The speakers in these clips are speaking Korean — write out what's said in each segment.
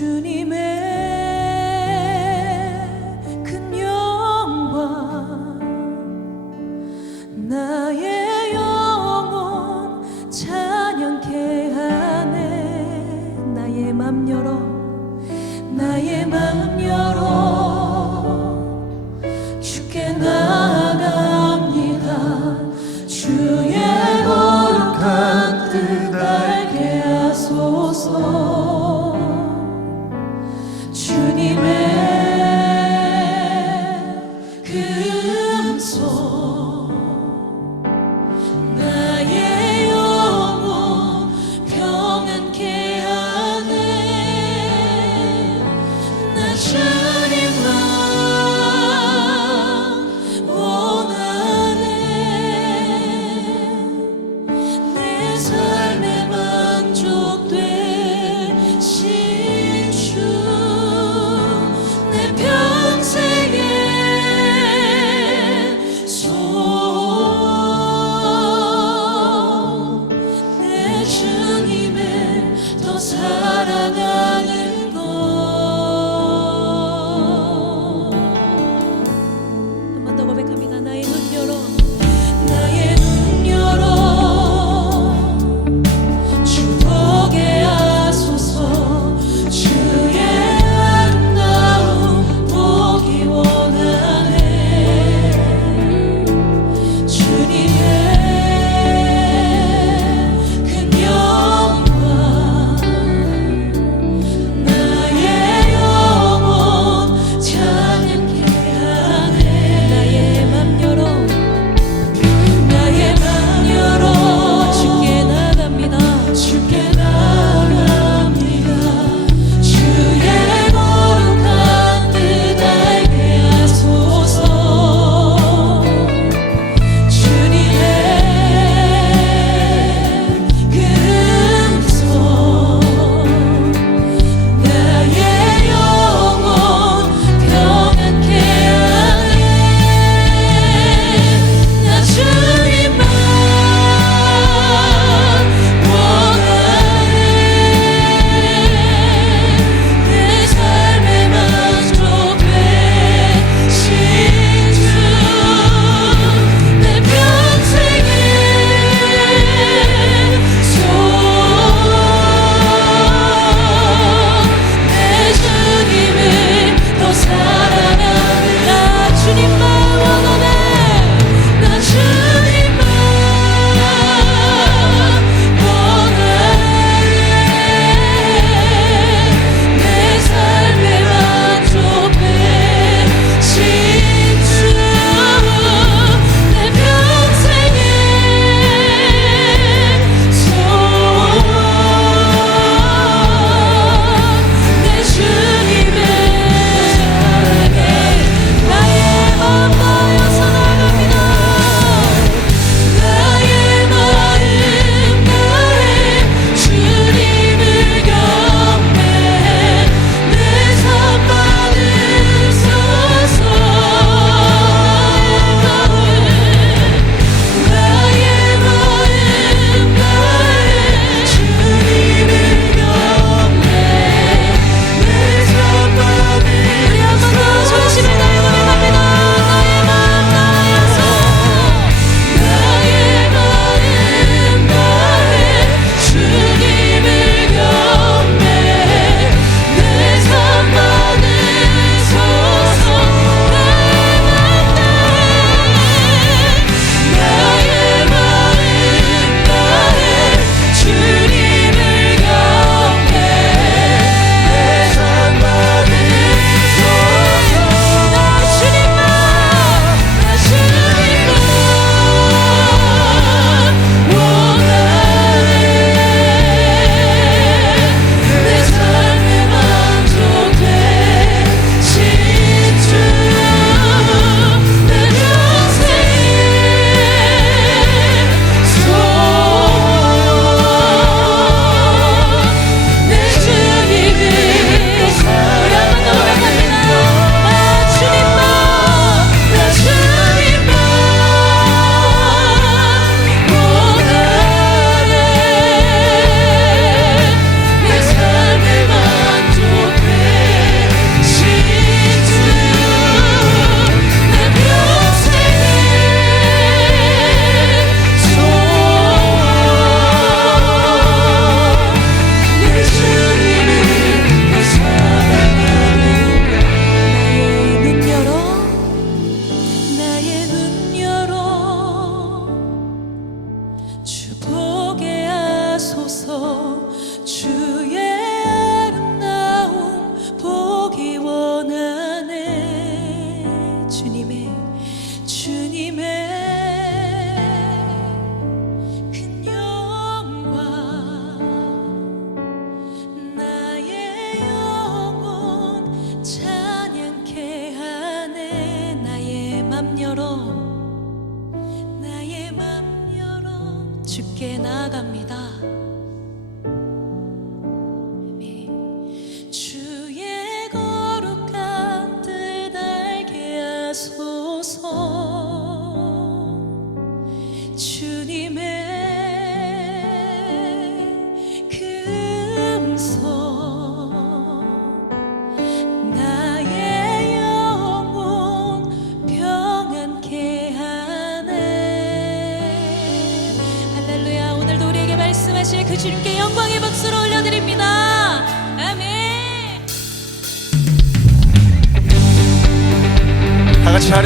주님의 큰 영광 나의 영혼 찬양케 하네. 나의 맘 열어 나의 맘 열어 주께 나아갑니다. 주의 거룩한 뜻 알게 하소서. 주님의 금속 나의 영혼 평안케 하네. 나 주님만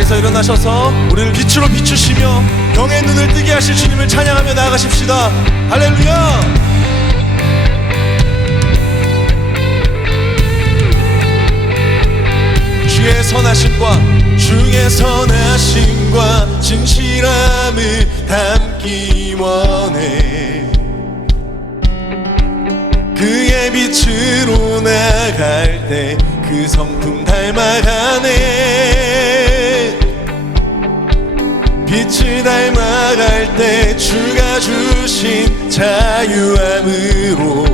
자리에서 일어나셔서 우리를 빛으로 비추시며 영의 눈을 뜨게 하실 주님을 찬양하며 나아가십시다. 할렐루야. 주의 선하심과 진실함을 담기 원해. 그의 빛으로 나갈 때 그 성품 닮아가네. 빛을 닮아갈 때 주가 주신 자유함으로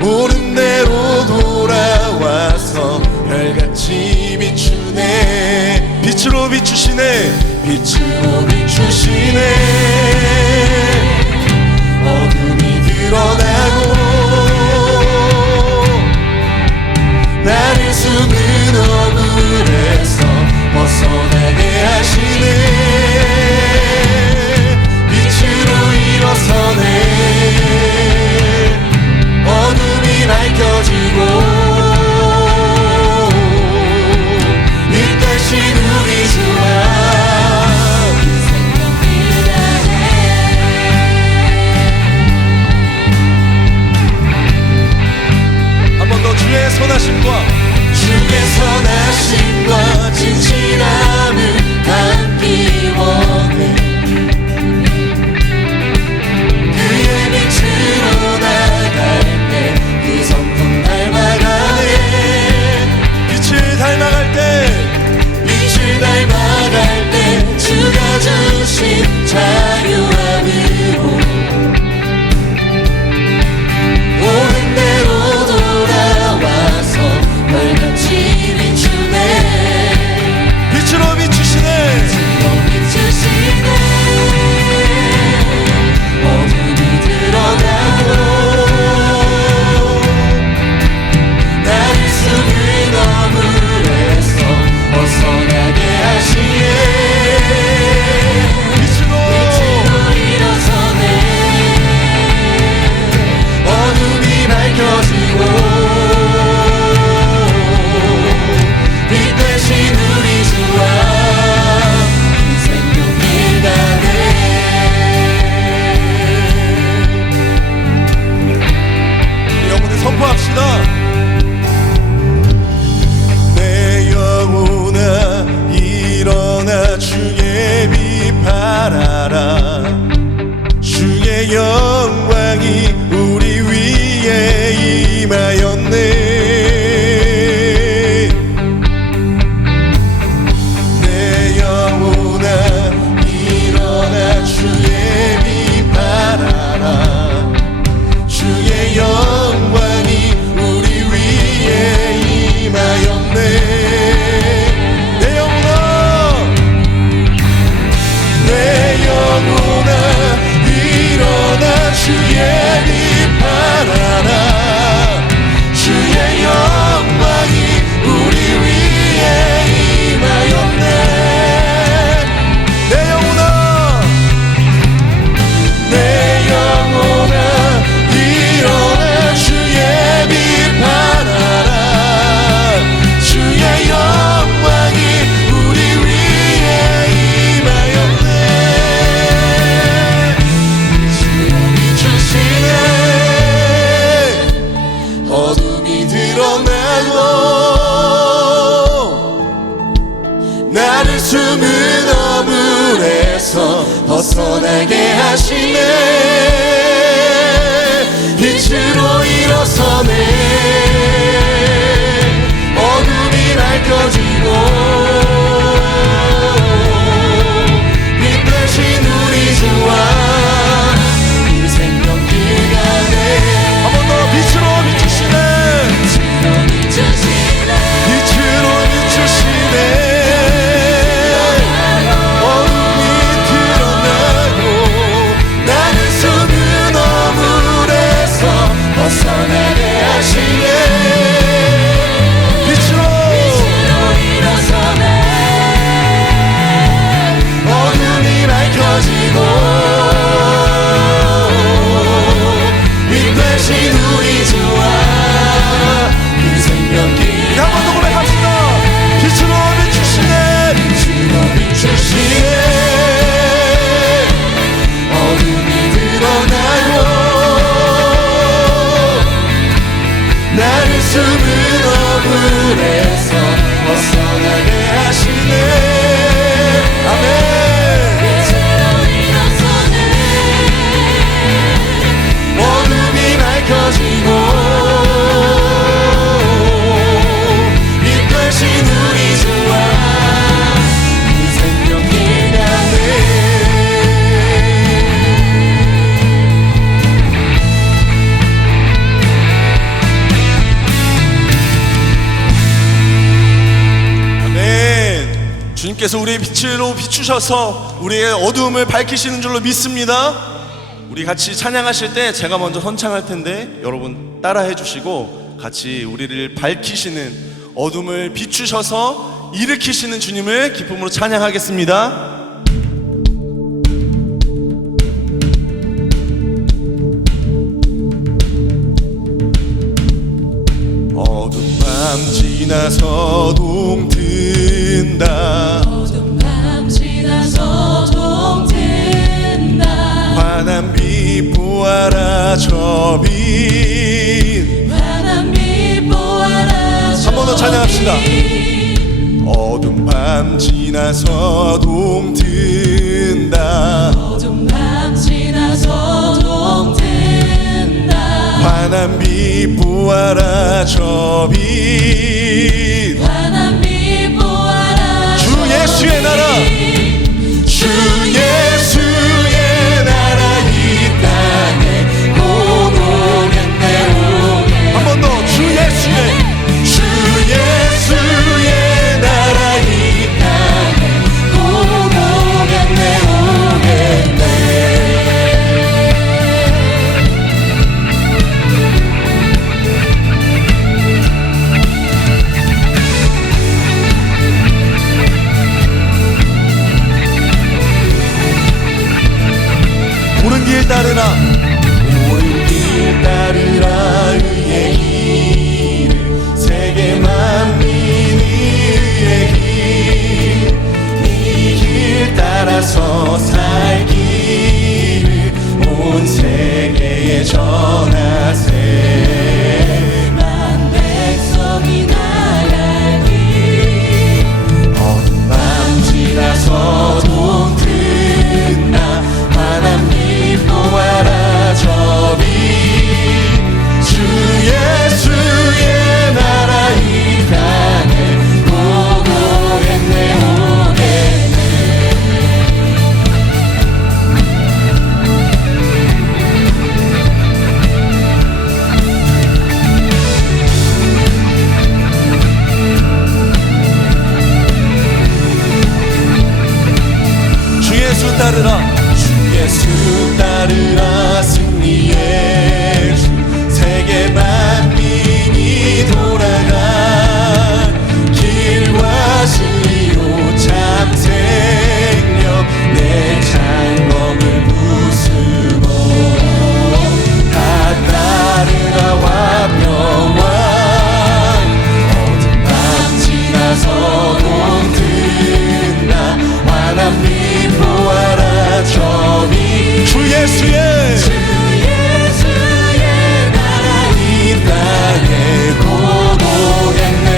옳은 대로 돌아와서 별같이 비추네. 빛으로 비추시네. 빛으로 비추시네. 어둠이 드러나고 나를 숨은 어물에서 벗어나게 하시네. 빛으로 일어서네. 어둠이 밝혀지고 이 다시 우리 주와 한 번 더 주의 선하심과 진실함을 담기 원해. 그의 빛으로 나갈 때 그 성품 닮아가네. 빛을 닮아갈 때 주가 주신 자유함으로 옳은 대로 돌아와서 별같이 비추네. 빛으로 비추시네. 어둠이 드러나고 나를 숨은 어물에서 벗어나게 하시네. 빛으로 일어서네. 어둠이 밝혀지고 빛 대신 우리 주와 생명길 가네. 영혼을 선포합시다. 내 영혼아 일어나 주의 빛 발하라. 주의 영광이 우리 위에 임하였네. 내 영혼아 일어나 주의 빛 발하라. 주의 영광이 우리 위에 임하였네. 내 영혼아 일어나 주의 빛 발하라. 주의 영광이 우리 위에 임하였네. 내 영혼아 일어나 주의 빛 발하라. 주의 영광이 우리 위에 임하였네. 빛으로 비추시네. 어둠이 드러나고 나를 숨은 어물에서 벗어나게 하시네. 빛으로 일어서네. 어둠이 밝혀지고 빛 대신 우리 주와 이 생명길 가네. 한 번 더 빛으로 비추시네. 빛으로 비추시네. 어둠이 드러나고 불에서 벗어나게 하시네. 아멘. 빛으로 일어서네. 어둠이 밝혀지고 빛 되신 우리 주와 그 생명이 나네. 아멘. 주님께서 우리의 빛으로 비추셔서 우리의 어두움을 밝히시는 줄로 믿습니다. 우리 같이 찬양하실 때 제가 먼저 선창할 텐데 여러분 따라해 주시고 같이 우리를 밝히시는, 어둠을 비추셔서 일으키시는 주님을 기쁨으로 찬양하겠습니다. 어두운 밤 지나서 동튼다. 어두운 밤 지나서 동튼다. 환한 빛 보아라 저 빛. 환한 빛 보아라. 한 번 더 찬양합시다. 어두운 밤 지나서 동튼다. 어두운 밤 지나서 동튼다. 환한 빛 보아라 저 빛. 환한 빛 보아라. 주 예수의 나라, 주 예수의 나라 이 땅에 곧 오겠네. 한 번 더. 주 예수의 나라 이 땅에 곧 오겠네. 옳은 길 따르라, 옳은 길 따르라. 의의 길을 세계 만민이 의의 길, 이 길 따라서 살 길을 온 세계에 전하세. 만 백성이 나갈 길. 어두운 밤 지나서 동튼다. 환한 빛 보아라 저 빛. 주 예수의 나라 이 땅에 곧 오겠네. 주 예수 따르라, 주 예수 따르라. 승리의 주 세계 만민이 돌아가. 길과 진리로 참 생명 내 장검을 부수고 다 따르라 화평왕. 어두운 밤 지나서 동튼다. 환한 빛 보아라 저 빛. 주 예수의 나라 이 땅에 곧 오겠네.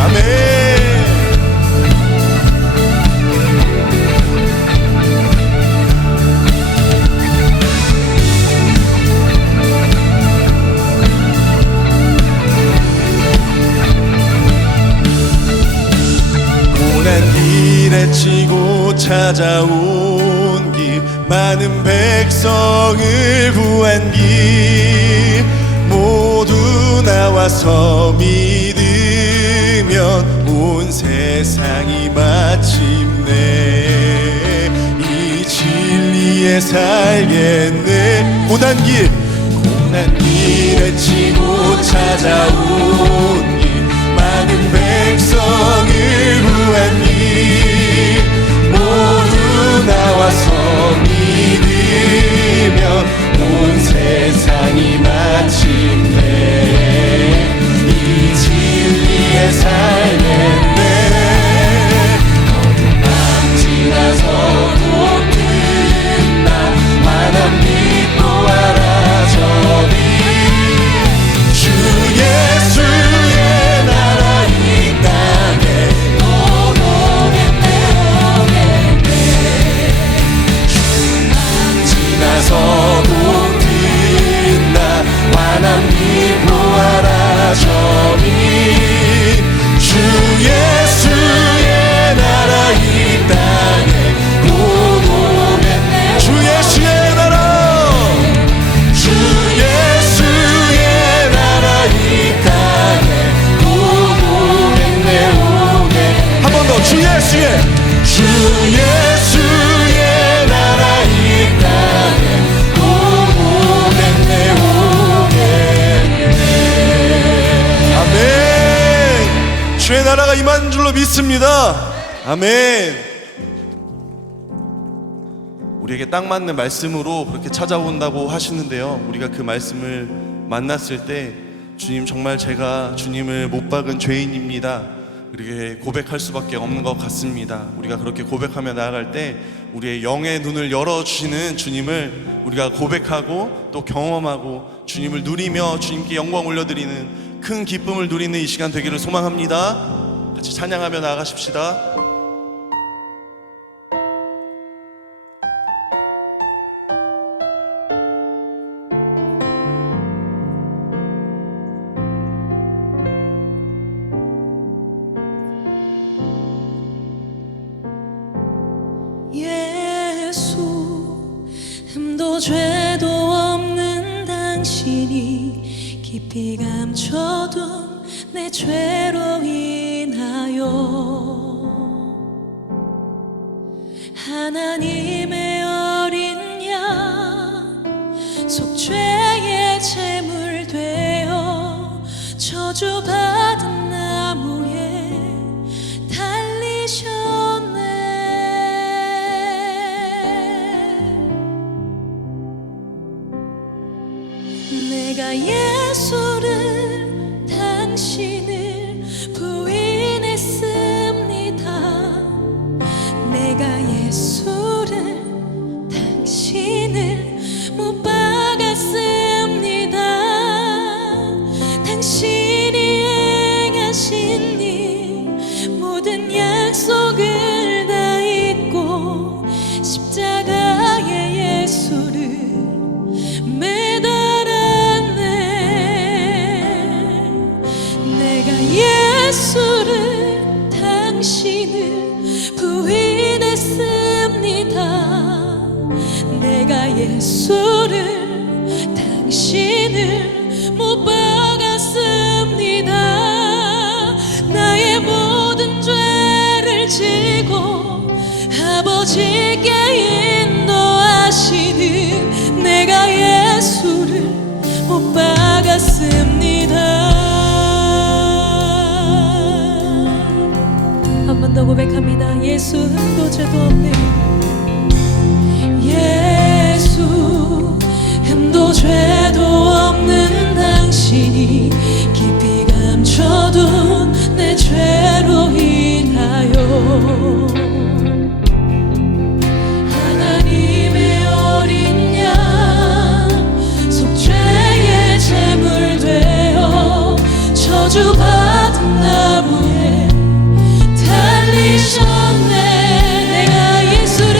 아멘. 고난 길에 치고 찾아온 길, 많은 백성을 구한 길, 모두 나와서 믿으면 온 세상이 마침내 이 진리에 살겠네. 고난 길에 치고 찾아온 길, 많은 백성을 구한 길, 모두 나와서 믿으면 온 세상이 마침내 이 진리에 살겠네. 어두운 밤 지나서 동튼다. 환한 빛 보아라 저 빛. 주 예수 줄로 믿습니다. 아멘. 우리에게 딱 맞는 말씀으로 그렇게 찾아온다고 하시는데요, 우리가 그 말씀을 만났을 때 주님, 정말 제가 주님을 못 박은 죄인입니다, 그렇게 고백할 수밖에 없는 것 같습니다. 우리가 그렇게 고백하며 나아갈 때 우리의 영의 눈을 열어주시는 주님을 우리가 고백하고 또 경험하고 주님을 누리며 주님께 영광 올려드리는 큰 기쁨을 누리는 이 시간 되기를 소망합니다. 같이 찬양하며 나아가십시다. 예수, 흠도 죄도 없는 당신이 깊이 감춰둔 내 죄로 인하여 하나님의 어린 양 속죄의 제물 되어 저주받은 나무에 달리셨네. 내가 예수를 당신을 부인했습니다. 내가 예수를 당신을 못 박았습니다. 당신이 행하신 일 모든 약속을 다 잊고 십자가에 예수를 매달았네. 내가 예수를 당신을 부인했습니다. 내가 예수를 당신을 못 박았습니다. 나의 모든 죄를 지고 아버지께 인도하시는 내가 예수를 못 박았습니다. 한 번 더 고백합니다. 예수, 흠도 죄도 없는 예수, 흠도 죄도 없는 당신이 깊이 감춰둔 내 죄로 인하여 하나님의 어린 양 속죄의 제물 되어 저주받은 나무에 달리셨네. 내가 예수를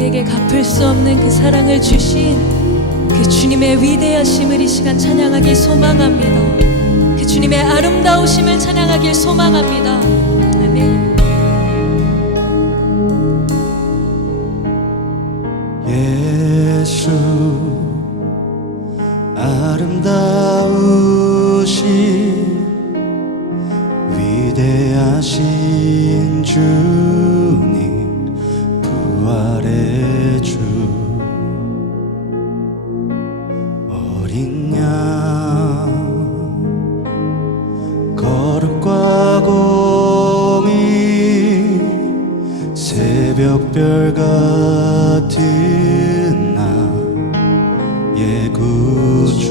우리에게 갚을 수 없는 그 사랑을 주신 그 주님의 위대하심을 이 시간 찬양하길 소망합니다. 그 주님의 아름다우심을 찬양하길 소망합니다. 아멘. 예수 아름다우신 위대하신 주님 부활의 주 어린 양 거룩과 공의 새벽별 같은 나의 구주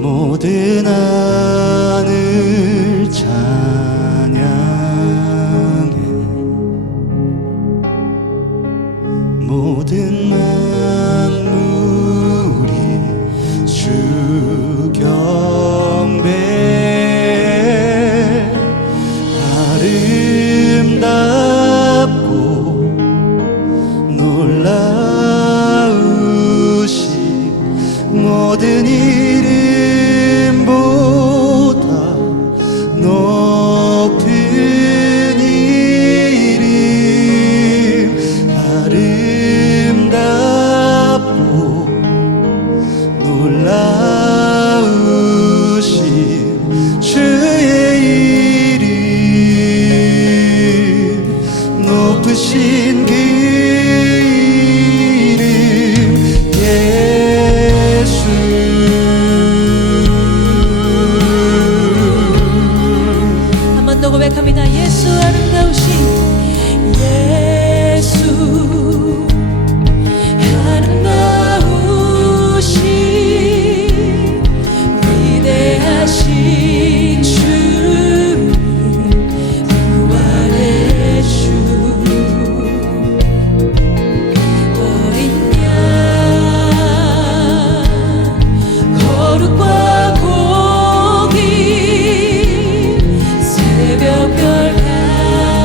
모든 하늘 찬양해 모든 만물이 주 경배 아름답고 놀라우신 모든 이름보다 높은 이름 아름답고 놀라우신 주의 이름 높으신 그 이름 예수 한 번 더 고백합니다. 예수 아름다우신 예수 아름다우신 위대하신 주님 부활의 주 어린 양 거룩과 공의 새벽별 같은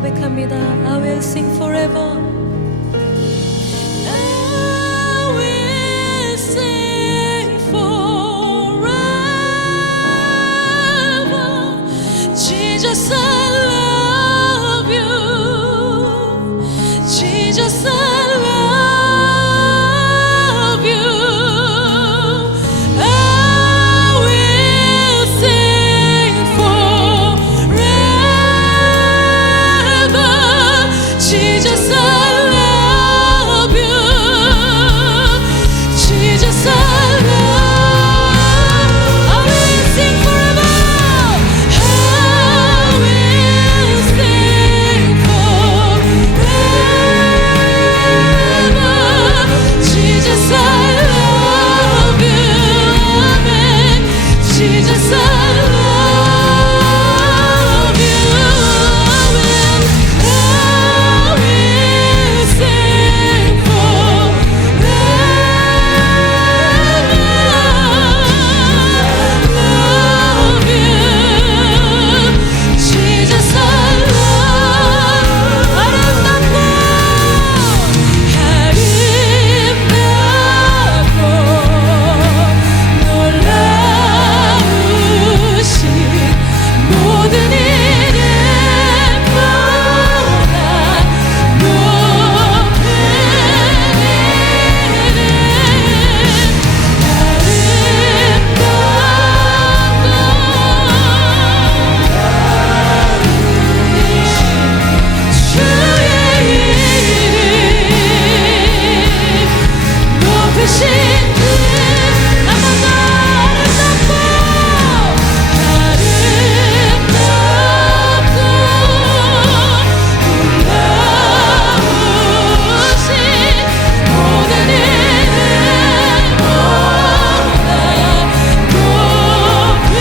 고백합니다. I will sing forever. I will sing forever. Jesus, I love you. Jesus, I love you. I will sing forever. Jesus, I love you. Jesus, I love. I will sing forever. I will sing forever. Jesus, I love you. Amen. Jesus, I love you. I will sing forever. Love you. Jesus, I love. 아름답고 놀라우신 모든 일을 보다 높으신 그 한번더 아름답고 놀라우신 모든 일을 보다 높게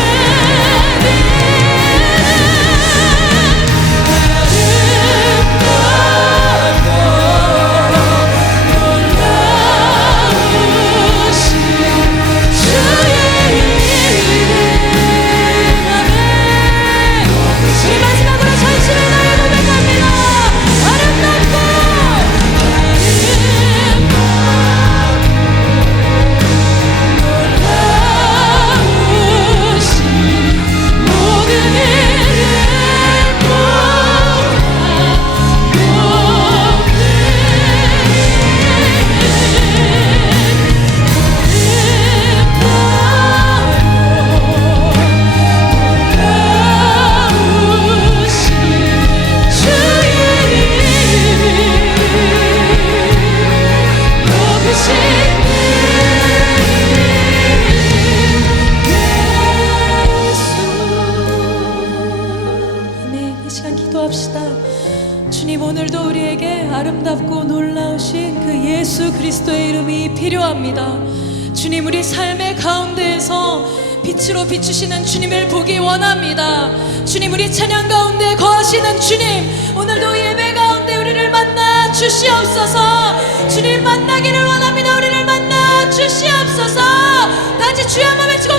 주님, 오늘도 우리에게 아름답고 놀라우신 그 예수 그리스도의 이름이 필요합니다. 주님, 우리 삶의 가운데에서 빛으로 비추시는 주님을 보기 원합니다. 주님, 우리 찬양 가운데 거하시는 주님, 오늘도 예배 가운데 우리를 만나 주시옵소서. 주님 만나기를 원합니다. 우리를 만나 주시옵소서. 같이 주여 한번 외치고